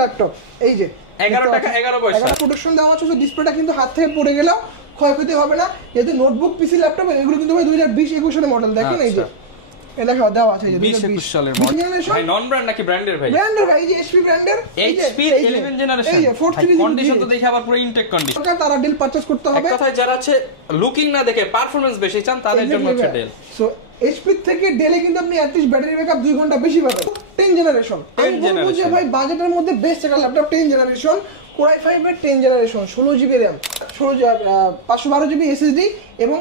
Laptop এই যে 11 টাকা 11 পয়সা প্রোটেকশন দেওয়া আছে, ডিসপ্লেটা কিন্তু হাত থেকে পড়ে গেলেও ক্ষয়ক্ষতি হবে না। যেহেতু নোটবুক পিসি ল্যাপটপ এগুলো কিন্তু ভাই 2020-21 সালের মডেল, দেখেন এই যে এটা দেওয়া আছে যে 20-21 সালের মডেল। ভাই নন ব্র্যান্ড নাকি ব্র্যান্ডের ভাই? ব্র্যান্ডের ভাই, এই যে এইচপি ব্র্যান্ডের, এইচপি 11 জেনারেশন, এই যে 4 সিরিজ কন্ডিশন তো দেখে আবার পুরো ইনটেক কন্ডিশন। তারা ডেল পারচেজ করতে হবে। এক কথায় যারা আছে লুকিং না দেখে পারফরম্যান্স বেশি চান তাদের জন্য হচ্ছে ডেল। সো এইচপি থেকে ডেলে কিন্তু আপনি অ্যাটলিস্ট ব্যাটারি ব্যাকআপ 2 ঘন্টা বেশি পাবেন। 10 জেনারেশন, আমি বলবো যে ভাই বাজেটের মধ্যে বেস্ট একটা ল্যাপটপ 10 জেনারেশন, Core i5 এর 10 generation, 16 GB RAM, 512 GB SSD এবং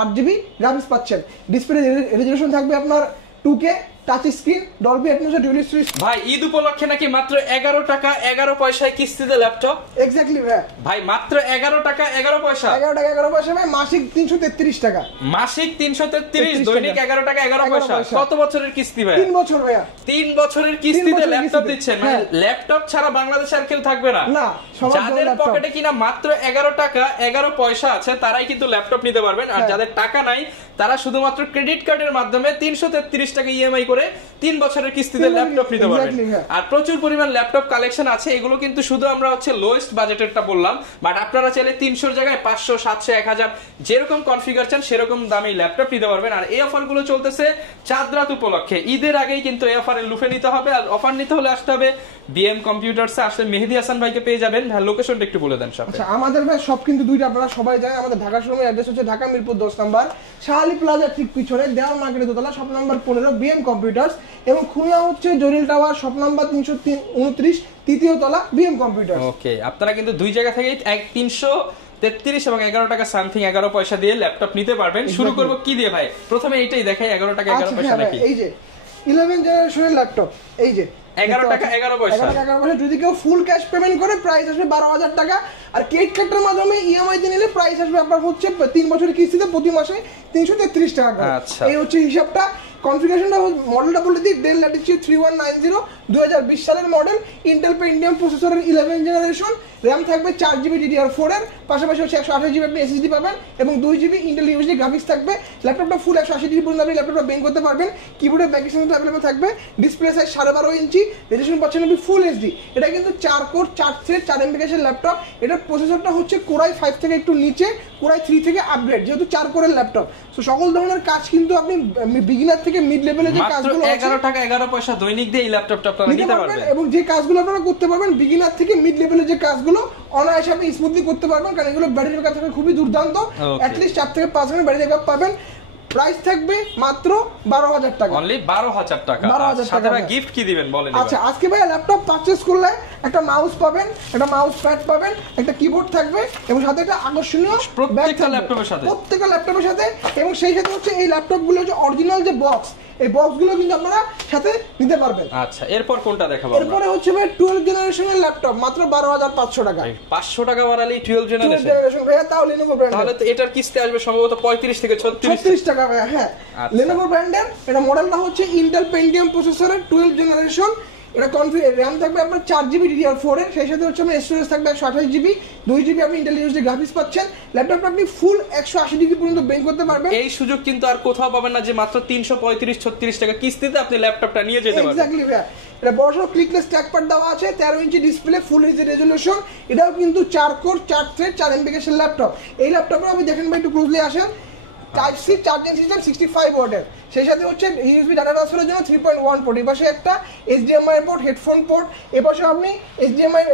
8 জিবি গ্রাফিক্স পাচ্ছেন। ডিসপ্লে রেজোলিউশন থাকবে আপনার 2K, touch screen, Dolby atoms dual storage. ভাই ঈদ উপলক্ষে নাকি মাত্র 11 টাকা 11 পয়সায় কিস্তিতে ল্যাপটপ? এক্স্যাক্টলি ভাই মাত্র 11 টাকা 11 পয়সা। 11 টাকা 11 পয়সা ভাই, মাসিক 333 টাকা। মাসিক 333, দৈনিক 11 টাকা 11 পয়সা। কত বছরের কিস্তি ভাই? 3 বছর ভাইয়া। 3 বছরের কিস্তিতে ল্যাপটপ দিচ্ছেন, মানে ল্যাপটপ ছাড়া বাংলাদেশে আর কেউ থাকবে না। না, যাদের পকেটে কিনা মাত্র 11 টাকা 11 পয়সা আছে তারাই কিন্তু ল্যাপটপ নিতে পারবেন। আর যাদের টাকা নাই তারা শুধুমাত্র ক্রেডিট কার্ডের মাধ্যমে 333 টাকা ইএমআই করে 3 বছরের কিস্তিতে ল্যাপটপ নিতে পারবেন। আর প্রচুর পরিমাণ ল্যাপটপ কালেকশন আছে, এগুলো কিন্তু শুধু আমরা হচ্ছে লোয়েস্ট বাজেটেরটা বললাম, বাট আপনারা চাইলে 300 এর জায়গায় 500, 700, 1000 যেরকম কনফিগার চান সেরকম দামে ল্যাপটপ নিতে পারবেন। আর এই অফারগুলো চলতেছে চাঁদ রাত উপলক্ষে, ঈদের আগেই কিন্তু এই অফারে লুফে নিতে হবে। আর অফার নিতে হলে আসতে হবে বিএম কম্পিউটারসে, আসলে মেহেদী হাসান ভাইকে পেয়ে যাবেন। ভাই লোকেশনটা একটু বলে দেন সাথে। আচ্ছা, আমাদের ভাই সব কিন্তু দুইটা, আপনারা সবাই জানেন। আমাদের ঢাকা শোরুমের অ্যাড্রেস হচ্ছে ঢাকা মিরপুর 10 নম্বর, শাহালি প্লাজা ঠিক পিছনে দেওয়াল মার্কেটের দোতলা, শপ নাম্বার 15 বিএম কম্পিউটারস। এবং খুলনা হচ্ছে জরিল টাওয়ার, শপ নাম্বার 329 তৃতীয় তলা বিএম কম্পিউটারস। ওকে, আপনারা কিন্তু দুই জায়গা থেকে 333 এবং 11 টাকা সামথিং 11 পয়সা দিয়ে ল্যাপটপ নিতে পারবেন। শুরু করব কি দিয়ে ভাই? প্রথমে এইটাই দেখাই, 11 টাকা 11 পয়সা নাকি? এই যে 11 জেনারেশনের ল্যাপটপ, এই যে 11 টাকা 11 পয়সা। 11 টাকা 11 পয়সা। যদি কেউ ফুল ক্যাশ পেমেন্ট করে প্রাইস আসবে 12,000 টাকা। আর ক্রেডিট কার্ডের মাধ্যমে ইএমআই তে নিলে প্রাইস আসবে আপনার হচ্ছে 3 বছরের কিস্তিতে প্রতি মাসে 333 টাকা। আচ্ছা, এই হচ্ছে হিসাবটা। কনফিগারেশনটা মডেলটা বলে দিই, ডেল ল্যাটিটিউড 3190 2020 সালের মডেল, ইন্টেল পেন্টিয়াম প্রসেসরের 11 জেনারেশন, র্যাম থাকবে 4 জিবি DDR4 এর, পাশাপাশি হচ্ছে 128 জিবি আপনি এসএসডি পাবেন এবং 2 জিবি ইন্টেল ইউএসডি গ্রাফিক্স থাকবে। ল্যাপটপটা ফুল 180 ডিগ্রি পর্যন্ত আপনি ল্যাপটপটা বেন্ড করতে পারবেন। কিবোর্ডের ব্যাকের সাথে अवेलेबल থাকবে। ডিসপ্লে সাইজ 12.5 ইঞ্চি, রেজোলিউশন পাচ্ছেন আপনি ফুল এইচডি। এটা কিন্তু 4 কোর 4 থ্রেড 4 এমবি ক্যাশের ল্যাপটপ। এটার প্রসেসরটা হচ্ছে Core i5 থেকে একটু নিচে, Core i3 থেকে আপগ্রেড, যেহেতু 4 কোরের ল্যাপটপ। সো সকল ধরনের কাজ কিন্তু আপনি বিগিনার থেকে মিড লেভেলের যে কাজগুলো আছে 11 টাকা 11 পয়সা দৈনিক দিয়ে এই ল্যাপটপটা আপনারা নিতে পারবেন। এবং যে কাজগুলো আপনারা করতে পারবেন বিগিনার থেকে মিড লেভেলের যে কাজগুলো অনায়াসে আপনি স্মুথলি করতে পারবেন, কারণ এগুলো ব্যাটারি ব্যাকআপ থাকবে খুবই দুর্দান্ত। অ্যাট লিস্ট 4 থেকে 5 ঘন্টা ব্যাটারি ব্যাকআপ পাবেন। প্রাইস থাকবে মাত্র 12,000 টাকা, অনলি 12,000 টাকা। সাথে ভাই গিফট কি দিবেন বলেন? আচ্ছা, আজকে ভাই ল্যাপটপ পারচেজ করলে একটা মাউস পাবেন, একটা মাউস প্যাড পাবেন, একটা কিবোর্ড থাকবে এবং সাথে একটা আকর্ষণীয় প্রত্যেকটা ল্যাপটপের সাথে এবং সেই সাথে হচ্ছে এই ল্যাপটপগুলো যে অরিজিনাল যে বক্স, এই বক্সগুলো কিন্তু আপনারা সাথে নিতে পারবেন। আচ্ছা, এরপর কোনটা দেখাবো? এরপরে হচ্ছে ভাই 12 জেনারেশনের ল্যাপটপ, মাত্র 12,500 টাকা। 500 টাকা বাড়ালেই 12 জেনারেশন ভাই, তাও Lenovo ব্র্যান্ড। তাহলে তো এটার কিস্তি আসবে সম্ভবত 35 থেকে 36 টাকা ভাই। হ্যাঁ, Lenovo ব্র্যান্ডের। এটা মডেলটা হচ্ছে ইন্টেল পেন্টিয়াম প্রসেসরের 12 জেনারেশন। এটা র্যাম থাকবে আপনার 4 জিবি DDR4 এর, সেই সাথে হচ্ছে আপনার স্টোরেজ থাকবে 128 জিবি, 2 জিবি আপনি ইন্টেল ইউএসডি গ্রাফিক্স পাচ্ছেন। ল্যাপটপটা আপনি ফুল 180 ডিগ্রি পর্যন্ত বেন্ড করতে পারবেন। এই সুযোগ কিন্তু আর কোথাও পাবেন না যে মাত্র 335-36 টাকা কিস্তিতে আপনি ল্যাপটপটা নিয়ে যেতে পারবেন। এক্স্যাক্টলি ভাই। এটা বড়সড় ক্লিকলেস ট্র্যাকপ্যাড দেওয়া আছে, 13 inch display, full HD resolution. এটাও কিন্তু 4 কোর 4 থ্রেড 4 এমবি ক্যাশের ল্যাপটপ। এই ল্যাপটপে আপনি দেখেন ভাই, একটু ক্লোজলি আসেন, টাইপ সি চার্জিং সিস্টেম 65 ওয়াটের, সেই সাথে হচ্ছে ইউএসবি ডাটা ট্রান্সফারের জন্য 3.1 পোর্ট, এপাশে একটা HDMI পোর্ট, হেডফোন পোর্ট, এপাশে আপনি HDMI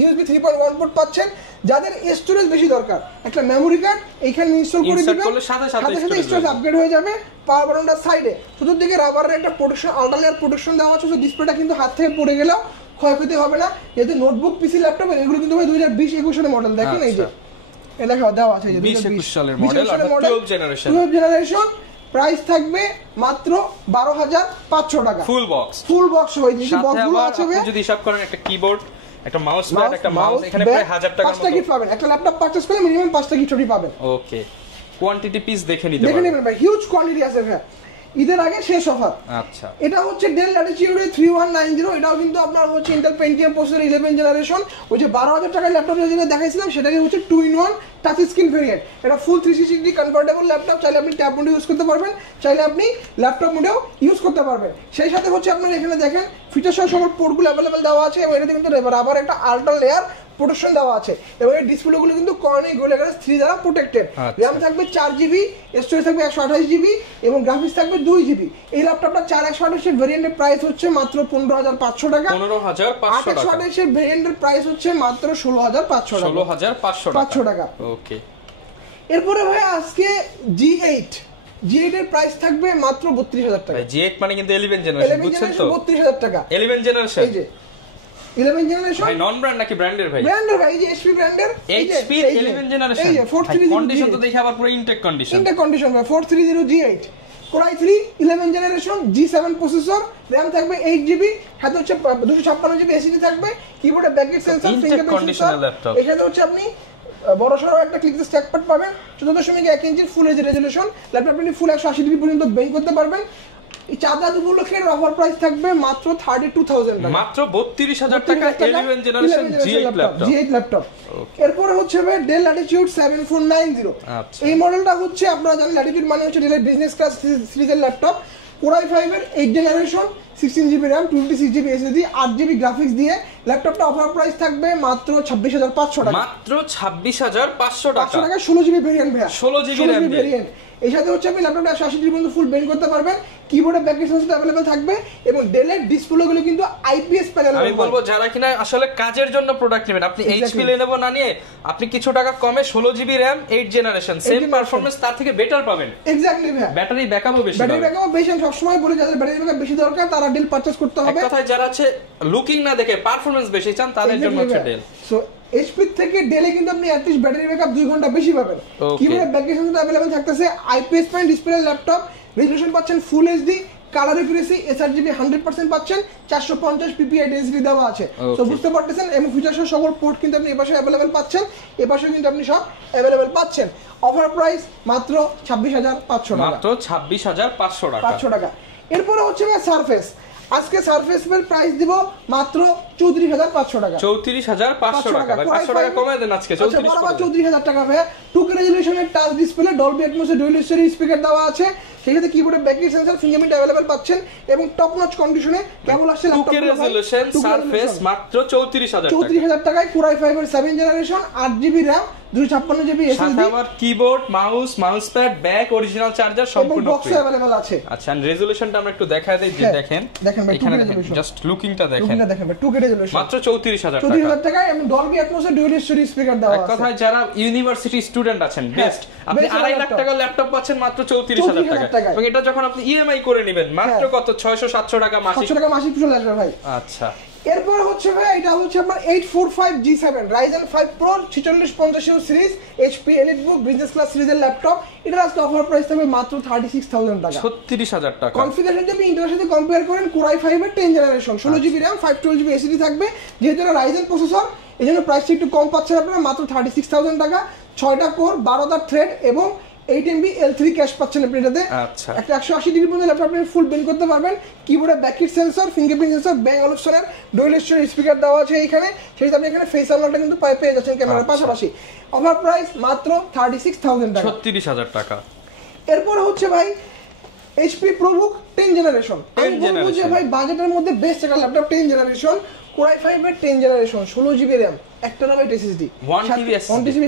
ইউএসবি 3.1 পোর্ট পাচ্ছেন। যাদের স্টোরেজ বেশি দরকার, একটা মেমোরি কার্ড এইখানে ইনস্টল করে দিবেন, সাথে সাথে স্টোরেজ আপগ্রেড হয়ে যাবে। পাওয়ার বাটনটার সাইডে চতুর্দিকে রাবারের একটা প্রোটেকশন, আল্ট্রা লেয়ার প্রোটেকশন দেওয়া আছে। ডিসপ্লেটা কিন্তু হাত থেকে পড়ে গেলেও ক্ষয়ক্ষতি হবে না, যেহেতু নোটবুক পিসি ল্যাপটপ এগুলো কিন্তু ভাই 2020-21 সালের মডেল। দেখেন এই যে এটা দেওয়া আছে যে 20-21 সালের মডেল, 12 জেনারেশন। প্রাইস থাকবে মাত্র 12,500 টাকা, ফুল বক্স হয়ে যাবে। বক্সগুলো আছে ভাই, যদি হিসাব করেন একটা কিবোর্ড, একটা মাউস প্যাড, একটা মাউস, এখানে প্রায় 1000 টাকার মতো 5টা গিফট পাবেন। একটা ল্যাপটপ পারচেজ করলে মিনিমাম 5টা গিফট পাবেন। ওকে, কোয়ান্টিটি পিস দেখে নিতে পারবেন ভাই, হিউজ কোয়ান্টিটি আছে ভাই। ঈদের আগে শেষ অফার। আচ্ছা, এটা হচ্ছে ডেল ল্যাটিটিউড 3190, এটাও কিন্তু আপনার হচ্ছে ইন্টেল পেন্টিয়াম প্রসেসর 11 জেনারেশন। ওই যে 12,000 টাকার ল্যাপটপ যেটা দেখাইছিলাম সেটাকে হচ্ছে 2-in-1 টাচ স্ক্রিন ভেরিয়েন্ট। এটা ফুল 360 ডিগ্রি কনভার্টেবল ল্যাপটপ, চাইলে আপনি ট্যাব মোডে ইউজ করতে পারবেন, চাইলে আপনি ল্যাপটপ মোডেও ইউজ করতে পারবেন। সেই সাথে হচ্ছে আপনার এখানে দেখেন ফিচার সহ সকল পোর্টগুলো অ্যাভেলেবেল দেওয়া আছে এবং এটাতে কিন্তু রাবার একটা আল্ট্রা লেয়ার প্রোটেকশন দেওয়া আছে এবং এই ডিসপ্লেগুলো কিন্তু কর্নিং গোলাকার 3 দ্বারা প্রোটেক্টেড। র্যাম থাকবে 4GB, স্টোরেজ থাকবে 128GB এবং গ্রাফিক্স থাকবে 2GB। এই ল্যাপটপটা 4128 এর ভেরিয়েন্টের প্রাইস হচ্ছে মাত্র 15,500 টাকা। 15,500 এর ভেরিয়েন্টের প্রাইস হচ্ছে মাত্র 16,500 টাকা। ওকে, এরপরে ভাই আজকে G8 এর প্রাইস থাকবে মাত্র 32,000 টাকা। G8 মানে কিন্তু 11 জেনারেশন, বুঝছেন তো? 32,000 টাকা 11 জেনারেশন। এই যে 11 জেনারেশন ভাই নন ব্র্যান্ড নাকি ব্র্যান্ডের? ভাই ব্র্যান্ডের ভাই, এই যে HP ব্র্যান্ডের HP 11 জেনারেশন। এই যে 430 কন্ডিশন তো দেখি আবার পুরো ইনটেক কন্ডিশন ভাই। 430 G8 Core i3 11 generation G7 processor, RAM থাকবে 8GB, হাতে হচ্ছে 256GB SSD থাকবে, কিবোর্ডে ব্যাকলাইট সেন্সর, ফিঙ্গারপ্রিন্ট সেন্সর। এখানে হচ্ছে আপনি বড়সড় একটা ক্লিক স্ট্যাক প্যাড পাবেন, 14.1 ইঞ্চির ফুল এইচডি রেজোলিউশন। ল্যাপটপটা আপনি ফুল 180 ডিগ্রি পর্যন্ত বেঞ্চ করতে পারবেন। এই চাঁদা উপলক্ষে অফার প্রাইস থাকবে মাত্র 32,000 টাকা, মাত্র 32,000 টাকা 11 জেনারেশন G8 ল্যাপটপ। এরপর হচ্ছে ভাই ডেল ল্যাটিটিউড 7490। এই মডেলটা হচ্ছে আপনারা জানেন ল্যাটিটিউড মানে হচ্ছে ডেলের বিজনেস ক্লাস সিরিজের ল্যাপটপ। Core i5 এর 8 generation, 16GB RAM, 256GB SSD, 8GB graphics দিয়ে ল্যাপটপটা অফার প্রাইস থাকবে মাত্র 26,500 টাকা। মাত্র 26,500 টাকা। 16GB ভেরিয়েন্ট ভাই, 16GB RAM ভেরিয়েন্ট। এই সাথে হচ্ছে আপনি ল্যাপটপটা 180 ডিগ্রি পর্যন্ত ফুল বেন্ড করতে পারবেন, কিবোর্ডে ব্যাকলাইট সেন্সর अवेलेबल থাকবে এবং ডেলের ডিসপ্লেগুলো কিন্তু IPS প্যানেল। আমি বলবো যারা কিনা আসলে কাজের জন্য প্রোডাক্ট নেবেন, আপনি HP Lenovo না নিয়ে আপনি কিছু টাকা কমে 16GB RAM 8 generation same performance তার থেকে বেটার পাবেন। এক্স্যাক্টলি ভাই, ব্যাটারি ব্যাকআপও বেশি। ব্যাটারি ব্যাকআপ বেশি। আমি সবসময় বলি যাদের ব্যাটারি ব্যাকআপ বেশি দরকার তারা ডেল পারচেজ করতে হবে। এক কথায় যারা আছে লুকিং না দেখে পারফরম্যান্স বেশি চান তাদের জন্য হচ্ছে ডেল। সো HP থেকে ডেলে কিন্তু আপনি অ্যাটলিস্ট ব্যাটারি ব্যাকআপ 2 ঘন্টা বেশি পাবেন। কিবোর্ডে ব্যাকলাইট সেন্সর अवेलेबल থাকতেছে, IPS panel display laptop, resolution পাচ্ছেন full HD, colour accuracy sRGB 100% পাচ্ছেন, 450 ppi ডেনসিটি দেওয়া আছে। তো বুঝতে পারতেছেন এবং ফিচারস সকল পোর্ট কিন্তু আপনি এপাশে अवेलेबल পাচ্ছেন, এপাশে কিন্তু আপনি সব अवेलेबल পাচ্ছেন। অফার প্রাইস মাত্র 26,500 টাকা, মাত্র 26,500 টাকা। এরপর হচ্ছে সারফেস। আজকে সারফেস এর প্রাইস দিব মাত্র 34,500 টাকা। 34,500 টাকা ভাই, 500 টাকা কমায় দেন আজকে 34,000 টাকা ভাই। 2K রেজোলিউশনের টাচ ডিসপ্লে, ডলবি অ্যাটমস এর ডুয়াল স্টোরেজ স্পিকার দেওয়া আছে, সেক্ষেত্রে কিবোর্ডে ব্যাকলাইট সেন্সর, ফিঙ্গারপ্রিন্ট अवेलेबल পাচ্ছেন এবং টপ নচ কন্ডিশনে কেবল আসছে ল্যাপটপ। 2K রেজোলিউশন সারফেস মাত্র 34,000 টাকায়। Core i5 এর 7 generation, 8GB RAM, 256GB SSD, আবার keyboard, mouse pad, back, original charger সম্পূর্ণ বক্সে अवेलेबल আছে। আচ্ছা, রেজোলিউশনটা আমরা একটু দেখায় দেই। যে দেখেন এখানে দেখেন, জাস্ট লুকিংটা দেখেন, 2K রেজোলিউশন মাত্র 34,000 টাকা। 34,000 টাকায় এবং ডলবি অ্যাটমস এর ডুয়াল স্টোরেজ স্পিকার দেওয়া আছে। এক কথায় যারা ইউনিভার্সিটি স্টুডেন্ট আছেন বেস্ট, আপনি 2.5 লাখ টাকার ল্যাপটপ পাচ্ছেন মাত্র 34,000 টাকা। এবং এটা যখন আপনি ইএমআই করে নেবেন মাত্র কত 600-700 টাকা মাসিক। 700 টাকা মাসিক চলে আসবে ভাই। আচ্ছা, এরপর হচ্ছে ভাই এটা হচ্ছে আপনার 845 G7 Ryzen 5 Pro 4650 series HP EliteBook business class সিরিজের ল্যাপটপ। এটার আজকে অফার প্রাইস থাকবে মাত্র 36,000 টাকা, 36,000 টাকা। কনফিগারেশন যদি ইন্টেলের সাথে কম্পেয়ার করেন, Core i5 এর 10 generation, 16GB RAM, 512GB SSD থাকবে, যেহেতু এটা Ryzen প্রসেসর এজন্য প্রাইসটা একটু কম পাচ্ছেন আপনারা, মাত্র 36,000 টাকা। 6টা কোর, 12টা থ্রেড এবং 8MB L3 ক্যাশ পাচ্ছেন আপনি এটাতে। আচ্ছা, একটা 180 ডিগ্রি পর্যন্ত ল্যাপটপ আপনি ফুল বেন্ড করতে পারবেন, কিবোর্ডে ব্যাকলাইট সেন্সর, ফিঙ্গারপ্রিন্ট সেন্সর, ব্যাং অলপশনের ডুয়াল স্টোরেজ স্পিকার দেওয়া আছে এইখানে, সেই আপনি এখানে ফেস আনলকটা কিন্তু পেয়ে যাচ্ছেন ক্যামেরার পাশাপাশি। অফার প্রাইস মাত্র 36,000 টাকা, 36,000 টাকা। এরপর হচ্ছে ভাই HP ProBook 10 জেনারেশন। আমি বলবো যে ভাই বাজেটের মধ্যে বেস্ট একটা ল্যাপটপ 10 জেনারেশন, Core i5 এর 10 generation, 16GB RAM, 1TB SSD, 1TB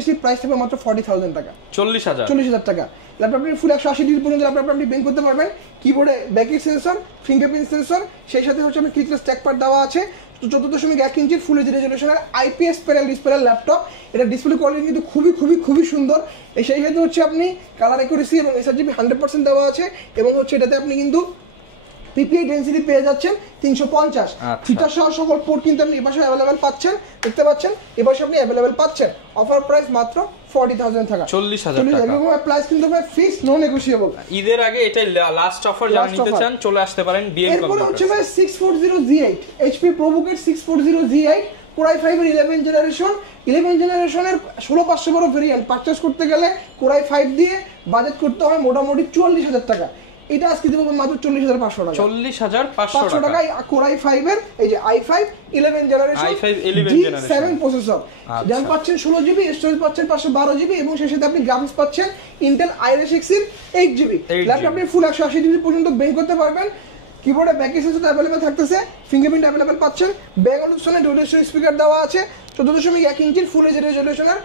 SSD, price থাকবে মাত্র 40,000 টাকা, 40,000 টাকা। ল্যাপটপ আপনি ফুল 180 ডিগ্রি পর্যন্ত ল্যাপটপ আপনি বেন্ড করতে পারবেন, কিবোর্ডে ব্যাকলাইট সেন্সর, ফিঙ্গারপ্রিন্ট সেন্সর, সেই সাথে হচ্ছে আপনি ক্লিকলেস স্ট্যাক প্যাড দেওয়া আছে। 14.1 ইঞ্চির ফুল এইচডি রেজোলিউশনের IPS প্যানেল ডিসপ্লে ল্যাপটপ। এটা ডিসপ্লে কোয়ালিটি কিন্তু খুবই সুন্দর। সেই সাথে হচ্ছে আপনি কালার একুরেসি এবং sRGB 100% দেওয়া আছে এবং হচ্ছে এটাতে আপনি কিন্তু PPI ডেনসিটি পেয়ে যাচ্ছেন 350। ফিচার সহ সকল পোর্ট কিন্তু আপনি এপাশে अवेलेबल পাচ্ছেন, দেখতে পাচ্ছেন এপাশে আপনি अवेलेबल পাচ্ছেন। অফার প্রাইস মাত্র 40,000 টাকা, 40,000 টাকা। এবং প্রাইস কিন্তু ভাই ফিক্স নো নেগোশিয়েবল। ঈদের আগে এটাই লাস্ট অফার, যারা নিতে চান চলে আসতে পারেন বিএম কম্পিউটার। এরপর হচ্ছে ভাই 640 G8 HP ProBook এর 640 G8 Core i5 এর 11 জেনারেশনের 16,500 বড় ভেরিয়েন্ট পারচেজ করতে গেলে Core i5 দিয়ে বাজেট করতে হয় মোটামুটি 44,000 টাকা। এটা আজকে দেবো মাত্র 40,500 টাকা। 40,500 টাকায় Core i5 এর এই যে i5 11 generation G7 processor, RAM পাচ্ছেন 16GB, স্টোরেজ পাচ্ছেন 512GB এবং সেই সাথে আপনি গ্রাফিক্স পাচ্ছেন Intel Iris Xe এর 8GB। ল্যাপটপ আপনি ফুল 180 ডিগ্রি পর্যন্ত বেন্ড করতে পারবেন। কিবোর্ডে ব্যাক সেন্সর अवेलेबल থাকতেছে, ফিঙ্গারপ্রিন্ট अवेलेबल পাচ্ছেন, ব্যাক অপশনে ডুয়াল স্পিকার দেওয়া আছে, 14.1 ইঞ্চির ফুল এইচডি রেজোলিউশনের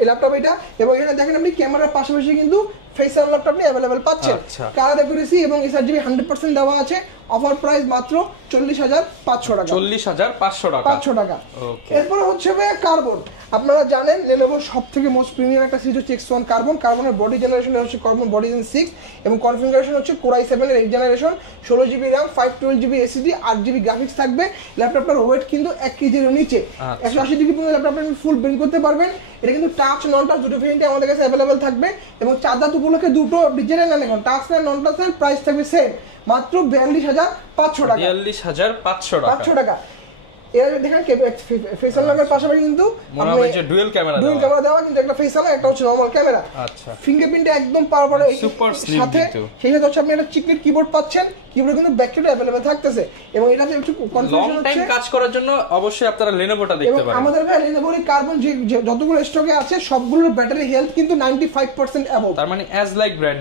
এই ল্যাপটপ এটা। এবং এখানে দেখেন আপনি ক্যামেরার পাশাপাশি কিন্তু ফেস আনলক আপনি अवेलेबल পাচ্ছেন। কালার অ্যাকুরেসি এবং এসআরজিবি 100% দেওয়া আছে। অফার প্রাইস মাত্র 40,500 টাকা। 40,500 টাকা। এরপর হচ্ছে ভাই কার্বন। আপনারা জানেন Lenovo সবথেকে মোস্ট প্রিমিয়াম একটা সিরিজ হচ্ছে X1 কার্বন। কার্বনের বডি জেনারেশন হচ্ছে কার্বন বডি জেন 6 এবং কনফিগারেশন হচ্ছে Core i7 এর 8 generation, 16GB RAM, 512GB SSD, 8GB graphics থাকবে। ল্যাপটপটার ওয়েট কিন্তু 1 কেজির নিচে। 180 ডিগ্রি পর্যন্ত ল্যাপটপটা আপনি ফুল বেন্ড করতে পারবেন। এটা কিন্তু টাচ নন টাচ দুটো ভেরিয়েন্টে আমাদের কাছে अवेलेबल থাকবে এবং চার্জার উপলক্ষে দুটো ডিজিটাল নেন, এখন টাচ না নন টাচ নেন, প্রাইস থাকবে সেম মাত্র 42,500 টাকা। 42,500 টাকা। এর দেখেন ফেস আনলকের পাশাপাশি কিন্তু মনে হয় যে ডুয়াল ক্যামেরা দেওয়া, কিন্তু একটা ফেস আনলক, একটা হচ্ছে নরমাল ক্যামেরা। আচ্ছা, ফিঙ্গারপ্রিন্ট একদম পাওয়ার সুপার স্লিম সাথে সেই সাথে হচ্ছে আপনি একটা চিকলেট কিবোর্ড পাচ্ছেন। কিবোর্ডে কিন্তু ব্যাকটেরিয়া अवेलेबल থাকতেছে এবং এটাতে একটু কনফিগারেশন লং টাইম কাজ করার জন্য অবশ্যই আপনারা Lenovoটা দেখতে পারেন। আমাদের ভাই Lenovo কার্বন যে যতগুলো স্টকে আছে সবগুলোর ব্যাটারি হেলথ কিন্তু 95% অ্যাবভ। তার মানে as like brand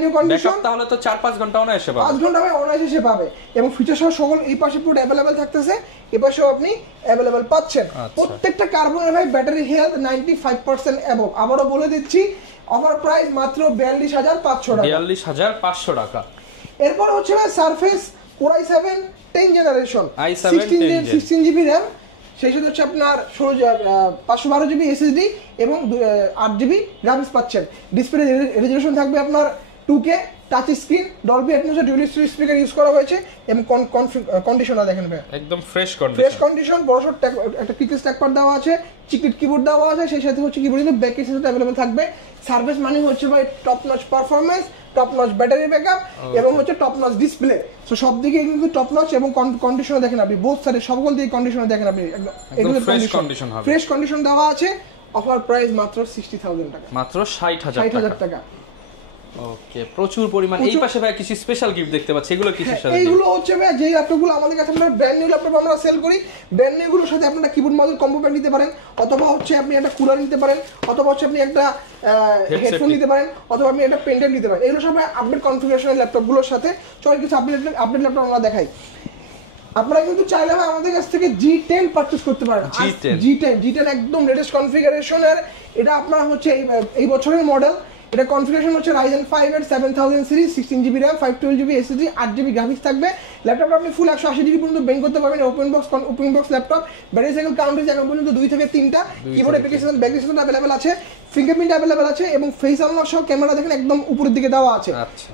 new condition. তাহলে তো 4-5 ঘন্টা অনায়াসে পাবে। 5 ঘন্টা ভাই অনায়াসে পাবে এবং ফিচার সহ সকল এই পাশে পুরো अवेलेबल থাকতেছে, এই পাশেও আপনি अवेलेबल পাচ্ছেন। প্রত্যেকটা কার্বনের ভাই ব্যাটারি হেলথ 95% অ্যাবভ। আবারও বলে দিচ্ছি অফার প্রাইস মাত্র 42,500 টাকা। 42,500 টাকা। এরপর হচ্ছে surface Core i7 10 generation, 16GB RAM, সেই সাথে হচ্ছে আপনার 512GB SSD এবং 8GB গ্রাফিক্স পাচ্ছেন। ডিসপ্লে রেজোলিউশন থাকবে আপনার 2K, touch screen, Dolby atoms dual speaker use করা হয়েছে এবং কন্ডিশনার দেখেন ভাই একদম ফ্রেশ কন্ডিশন। বড় একটা কিবোর্ড স্ট্যাক পার্ট দেওয়া আছে, চিকলেট কিবোর্ড দেওয়া আছে, সেই সাথে হচ্ছে কিবোর্ডে কিন্তু ব্যাক সেন্সর अवेलेबल থাকবে। সার্ভিস মানে হচ্ছে ভাই top notch performance, top notch battery backup এবং হচ্ছে টপ নচ ডিসপ্লে। সো সব দিকে কিন্তু টপ নচ এবং কন্ডিশনার দেখেন আপনি, বোথ সাইডে সকল দিকে কন্ডিশনার দেখেন আপনি, একদম ফ্রেশ কন্ডিশন দেওয়া আছে। অফার প্রাইস মাত্র 60,000 টাকা, মাত্র 60,000 টাকা। ওকে, প্রচুর পরিমাণ। এই পাশে ভাই কিছু স্পেশাল গিফট দেখতে পাচ্ছি, এগুলো কিসের সাথে? এইগুলো হচ্ছে ভাই যে ল্যাপটপগুলো আমাদের কাছে আমরা ব্র্যান্ড নিউ ল্যাপটপ আমরা সেল করি, ব্র্যান্ড নিউ গুলোর সাথে আপনারা কিবোর্ড মাউস কম্বো প্যাড নিতে পারেন, অথবা হচ্ছে আপনি একটা কুলার নিতে পারেন, অথবা হচ্ছে আপনি একটা হেডফোন নিতে পারেন, অথবা আপনি একটা পেন ড্রাইভ নিতে পারেন। এগুলো সব আপডেট কনফিগারেশনের ল্যাপটপগুলোর সাথে। চল কিছু আপডেট ল্যাপটপ আমরা দেখাই। আপনারা কিন্তু চাইলে আমাদের কাছ থেকে G10 পারচেজ করতে পারেন। G10 একদম লেটেস্ট কনফিগারেশনের। এটা আপনার হচ্ছে এই বছরের মডেল। এটা কনফিগারেশন হচ্ছে Ryzen 5 এর 7000 series, 16GB RAM, 512GB SSD, 8GB graphics থাকবে। ল্যাপটপটা আপনি ফুল 180 ডিগ্রি পর্যন্ত বেন্ড করতে পারবেন। Open box laptop. Battery cycle count হচ্ছে এখন পর্যন্ত 2 থেকে 3টা। Keyboard application back sensor available আছে, ফিঙ্গারপ্রিন্ট अवेलेबल আছে এবং ফেস আনলক সহ ক্যামেরা দেখেন একদম উপরের দিকে দেওয়া আছে।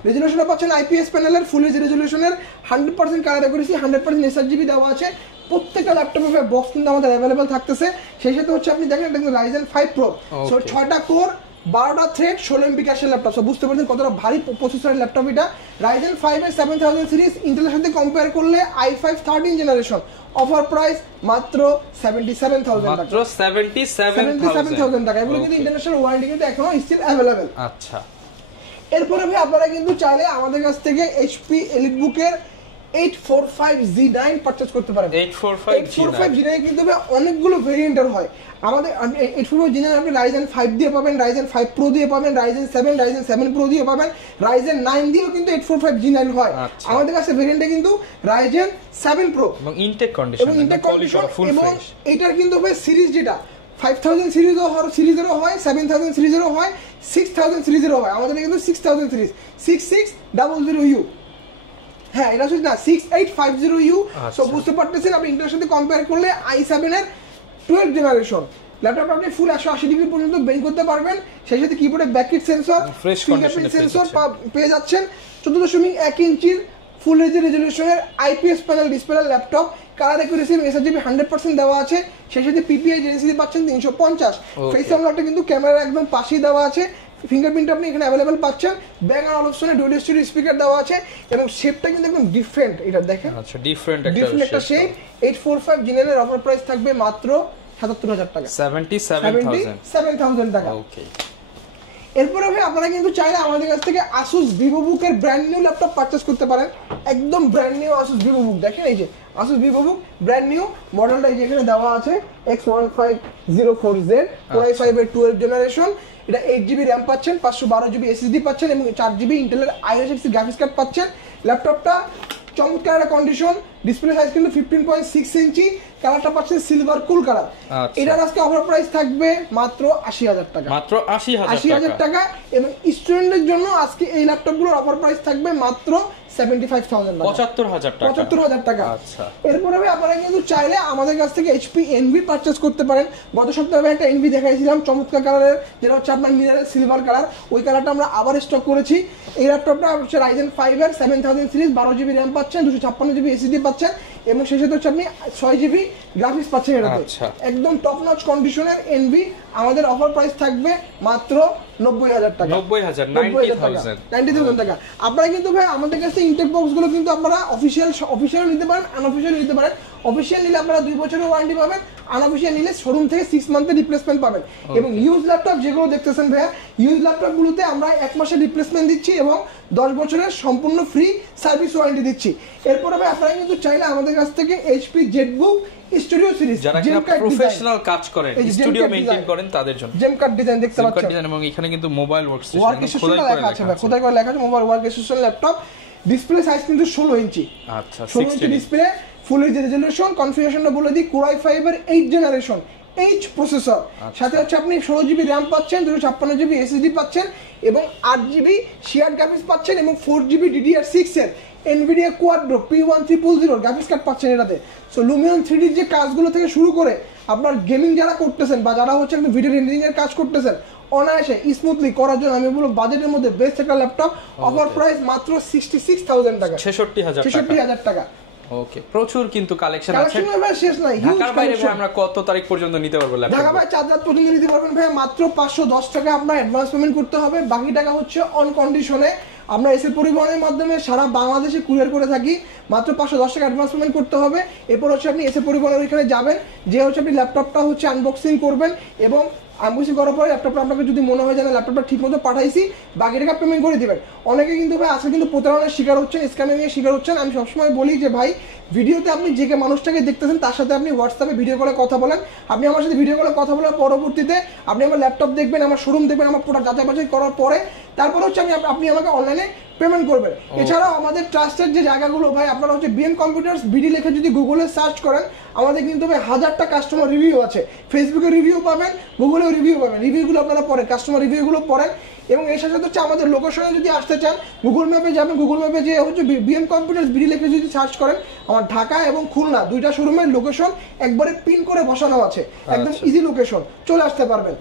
রেজোলিউশনটা পাচ্ছেন IPS প্যানেলের ফুল এইচডি রেজোলিউশনের, 100% কালার অ্যাকুরেসি, 100% এসআরজিবি দেওয়া আছে। প্রত্যেকটা ল্যাপটপের বক্স কিন্তু আমাদের अवेलेबल থাকতেছে। সেই সাথে হচ্ছে আপনি দেখেন এটা কিন্তু Ryzen 5 Pro, সো 6টা কোর, 12টা থ্রেড, 16 MB ক্যাশের ল্যাপটপ। সো বুঝতে পারছেন কতটা ভারী প্রসেসরের ল্যাপটপ এটা। Ryzen 5 এর 7000 সিরিজ, ইন্টেলের সাথে কম্পেয়ার করলে i5 13 জেনারেশন। অফার প্রাইস মাত্র 77,000 টাকা, মাত্র 77,000 টাকা। এগুলো কিন্তু ইন্টারন্যাশনাল ওয়ারেন্টি কিন্তু এখনো স্টিল अवेलेबल। আচ্ছা, এরপরে ভাই আপনারা কিন্তু চাইলে আমাদের কাছ থেকে HP EliteBook-এর 845G9 পারচেজ করতে পারেন। 845G9 কিন্তু অনেকগুলো ভেরিয়েন্টের হয়। আমাদের 845G9 আপনি Ryzen 5 দিয়ে পাবেন, Ryzen 5 Pro দিয়ে পাবেন, Ryzen 7 Pro দিয়ে পাবেন, Ryzen 9 দিয়েও কিন্তু 845G9 হয়। আমাদের কাছে ভেরিয়েন্টে কিন্তু Ryzen 7 Pro এবং ইনটেক কন্ডিশন ফুল ফ্রেশ। এটার কিন্তু ভাই সিরিজ যেটা 5000 সিরিজেরও হয়, 7000 সিরিজেরও হয়, 6000 সিরিজেরও হয়। আমাদের কিন্তু 6000 সিরিজ 6600U। হ্যাঁ, এটা হচ্ছে না 6850U। সো বুঝতে পারতেছেন আপনি ইন্টারের সাথে কম্পেয়ার করলে i7 এর 12 জেনারেশন ল্যাপটপ আপনি ফুল 180 ডিগ্রি পর্যন্ত বেন্ড করতে পারবেন। সেই সাথে কিবোর্ডে ব্যাকলিট সেন্সর, ফিঙ্গারপ্রিন্ট সেন্সর পেয়ে যাচ্ছেন। 14.1 ইঞ্চির ফুল এইচডি রেজোলিউশনের IPS panel display laptop. Colour accuracy এবং এসআরজিবি 100% দেওয়া আছে। সেই সাথে PPI ডেনসিটি পাচ্ছেন 350। ফেস আনলকটা কিন্তু ক্যামেরার একদম পাশেই দেওয়া আছে। ফিঙ্গারপ্রিন্ট আপনি এখানে अवेलेबल পাচ্ছেন। ব্যাক আউট অপশনে ডুয়াল স্পিকার দেওয়া আছে এবং শেপটা কিন্তু একদম ডিফারেন্ট। এটা দেখেন, আচ্ছা, ডিফারেন্ট একটা শেপ। 845G9 এর অফার প্রাইস থাকবে মাত্র 77,000 টাকা, 77,000 টাকা। ওকে, এরপরে ভাই আপনারা কিন্তু চাইলে আমাদের কাছ থেকে Asus VivoBook এর ব্র্যান্ড নিউ ল্যাপটপ পারচেজ করতে পারেন। একদম ব্র্যান্ড নিউ Asus VivoBook, দেখেন এই যে Asus VivoBook ব্র্যান্ড নিউ মডেলটা এই যে এখানে দেওয়া আছে X1504Z Core i5 এর 12 জেনারেশন। এটা 8GB RAM পাচ্ছেন, 512GB SSD পাচ্ছেন এবং 4GB ইন্টেলের i5 গ্রাফিক্স কার্ড পাচ্ছেন। ল্যাপটপটা চমৎকার একটা কন্ডিশন, ডিসপ্লে সাইজ কিন্তু 15.6 ইঞ্চি, কালারটা পাচ্ছেন সিলভার কুল কালার। এটার আজকে অফার প্রাইস থাকবে মাত্র 80,000 টাকা, মাত্র 80,000 টাকা। এবং স্টুডেন্টদের জন্য আজকে এই ল্যাপটপগুলোর অফার প্রাইস থাকবে মাত্র 75,000 টাকা, 75,000 টাকা। আচ্ছা, এরপরে আপনারা কিন্তু চাইলে আমাদের কাছ থেকে HP Envy পারচেজ করতে পারেন। গত সপ্তাহে একটা Envy দেখাইছিলাম চমৎকার কালারের, যেটা হচ্ছে আপনার মিনারেল সিলভার কালার, ওই কালারটা আমরা আবার স্টক করেছি। এই ল্যাপটপটা হচ্ছে Ryzen 5 এর 7000 সিরিজ, 12GB RAM পাচ্ছেন, 256GB SSD পাচ্ছেন এবং সেই সাথে হচ্ছে আপনি 6GB গ্রাফিক্স পাচ্ছেন এটাতে। একদম টপ নচ কন্ডিশনের Envy। আমাদের অফার প্রাইস থাকবে মাত্র 90,000 টাকা, 90,000 টাকা। আপনারা কিন্তু ভাই আমাদের কাছে ইনটেক বক্স গুলো কিন্তু আপনারা অফিসিয়াল নিতে পারেন, আনঅফিসিয়াল নিতে পারেন। অফিসিয়াল নিলে আপনারা 2 বছরের ওয়ারেন্টি পাবেন, আনঅফিসিয়াল নিলে শোরুম থেকে 6 মান্থের রিপ্লেসমেন্ট পাবেন। এবং ইউজ ল্যাপটপ যেগুলো দেখতেছেন ভাইয়া, ইউজ ল্যাপটপ গুলোতে আমরা 1 মাসের রিপ্লেসমেন্ট দিচ্ছি এবং 10 বছরের সম্পূর্ণ ফ্রি সার্ভিস ওয়ারেন্টি দিচ্ছি। এরপরে ভাই আপনারা কিন্তু চাইলে আমাদের কাছ থেকে HP ZBook স্টুডিও সিরিজ, যারা কিনা প্রফেশনাল কাজ করেন, স্টুডিও মেইনটেইন করেন তাদের জন্য জেম কাট ডিজাইন দেখতে পাচ্ছেন এবং এখানে কিন্তু মোবাইল ওয়ার্কস্টেশন লেখা আছে ভাই, খোদাই করে লেখা আছে mobile workstation laptop. Display size কিন্তু 16 ইঞ্চি, আচ্ছা 16 inch display, full HD resolution. কনফিগারেশনটা বলে দিই, Core i5 এর 8 জেনারেশন H প্রসেসর, সাথে হচ্ছে আপনি 16GB RAM পাচ্ছেন, 256GB SSD পাচ্ছেন এবং 8GB শেয়ার্ড গ্রাফিক্স পাচ্ছেন এবং 4GB DDR6 এর NVIDIA Quadro P1300 graphics card পাচ্ছেন এটাতে। সো Lumion 3D যে কাজগুলো থেকে শুরু করে আপনার গেমিং যারা করতেছেন বা যারা হচ্ছে ভিডিও রেন্ডারিং এর কাজ করতেছেন, অনায়াসে স্মুথলি করার জন্য আমি বলবো বাজেটের মধ্যে বেস্ট একটা ল্যাপটপ। অফার প্রাইস মাত্র 66,000 টাকা, 66,000 টাকা। ওকে, প্রচুর কিন্তু কালেকশন আছে, শেষ নাই। ঢাকার বাইরে ভাই আমরা কত তারিখ পর্যন্ত নিতে পারবো ল্যাপটপ? ঢাকা ভাই 4 রাত পর্যন্ত নিতে পারবেন ভাই। মাত্র 510 টাকা আপনার অ্যাডভান্স পেমেন্ট করতে হবে, বাকি টাকা হচ্ছে অন কন্ডিশনে। আমরা এসএ পরিবহনের মাধ্যমে সারা বাংলাদেশে কুরিয়ার করে থাকি। মাত্র 510 টাকা অ্যাডভান্স পেমেন্ট করতে হবে। এরপর হচ্ছে আপনি এসএ পরিবহনের ওইখানে যাবেন, যে হচ্ছে আপনি ল্যাপটপটা হচ্ছে আনবক্সিং করবেন এবং আনবক্সিং করার পরে ল্যাপটপটা আপনাকে যদি মনে হয় যে না ল্যাপটপটা ঠিক মতো পাঠাইছি, বাকি টাকা পেমেন্ট করে দিবেন। অনেকে কিন্তু ভাই আজকে কিন্তু প্রতারণার শিকার হচ্ছেন, স্ক্যামিং এর শিকার হচ্ছেন। আমি সবসময় বলি যে ভাই ভিডিওতে আপনি যে মানুষটাকে দেখতেছেন তার সাথে আপনি হোয়াটসঅ্যাপে ভিডিও কলে কথা বলেন। আপনি আমার সাথে ভিডিও কলে কথা বলার পরবর্তীতে আপনি আমার ল্যাপটপ দেখবেন, আমার শোরুম দেখবেন, আমার প্রোডাক্ট যাচাই বাছাই করার পরে তারপরে হচ্ছে আপনি আমাকে অনলাইনে পেমেন্ট করবেন। এছাড়াও আমাদের ট্রাস্টেড যে জায়গাগুলো ভাই, আপনারা হচ্ছে বিএম কম্পিউটার্স বিডি লিখে যদি গুগলে সার্চ করেন, আমাদের কিন্তু ভাই 1000টা কাস্টমার রিভিউ আছে। ফেসবুকে রিভিউ পাবেন, গুগলেও রিভিউ পাবেন। রিভিউগুলো আপনারা পড়েন, কাস্টমার রিভিউগুলো পড়েন। এবং এর সাথে হচ্ছে আমাদের লোকেশনে যদি আসতে চান, গুগল ম্যাপে যাবেন, গুগল ম্যাপে যে হচ্ছে বিএম কম্পিউটার্স বিডি লিখে যদি সার্চ করেন, আমার ঢাকা এবং খুলনা 2টা শোরুমের লোকেশন একবারে পিন করে বসানো আছে, একদম ইজি লোকেশন, চলে আসতে পারবেন।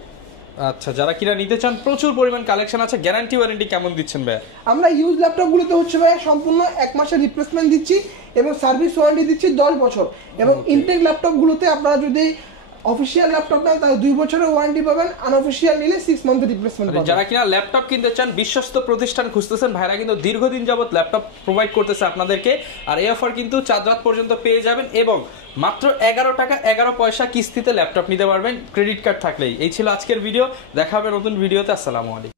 আচ্ছা, যারা কিনা নিতে চান প্রচুর পরিমাণ কালেকশন আছে। গ্যারান্টি ওয়ারেন্টি কেমন দিচ্ছেন ভাই? আমরা ইউজ ল্যাপটপগুলোতে হচ্ছে ভাই সম্পূর্ণ 1 মাসের রিপ্লেসমেন্ট দিচ্ছি এবং সার্ভিস ওয়ারেন্টি দিচ্ছি 10 বছর। এবং ইনটেক ল্যাপটপগুলোতে আপনারা যদি অফিশিয়াল ল্যাপটপ নেন তাহলে 2 বছরের ওয়ারেন্টি পাবেন, আনঅফিশিয়াল নিলে 6 মান্থের রিপ্লেসমেন্ট পাবেন। যারা কিনা ল্যাপটপ কিনতে চান, বিশ্বস্ত প্রতিষ্ঠান খুঁজতেছেন, ভাইরা কিন্তু দীর্ঘদিন যাবত ল্যাপটপ প্রোভাইড করতেছে আপনাদেরকে। আর এই অফার কিন্তু 4 রাত পর্যন্ত পেয়ে যাবেন এবং মাত্র 11 টাকা 11 পয়সা কিস্তিতে ল্যাপটপ নিতে পারবেন ক্রেডিট কার্ড থাকলেই। এই ছিল আজকের ভিডিও, দেখা হবে নতুন ভিডিওতে। আসসালামু আলাইকুম।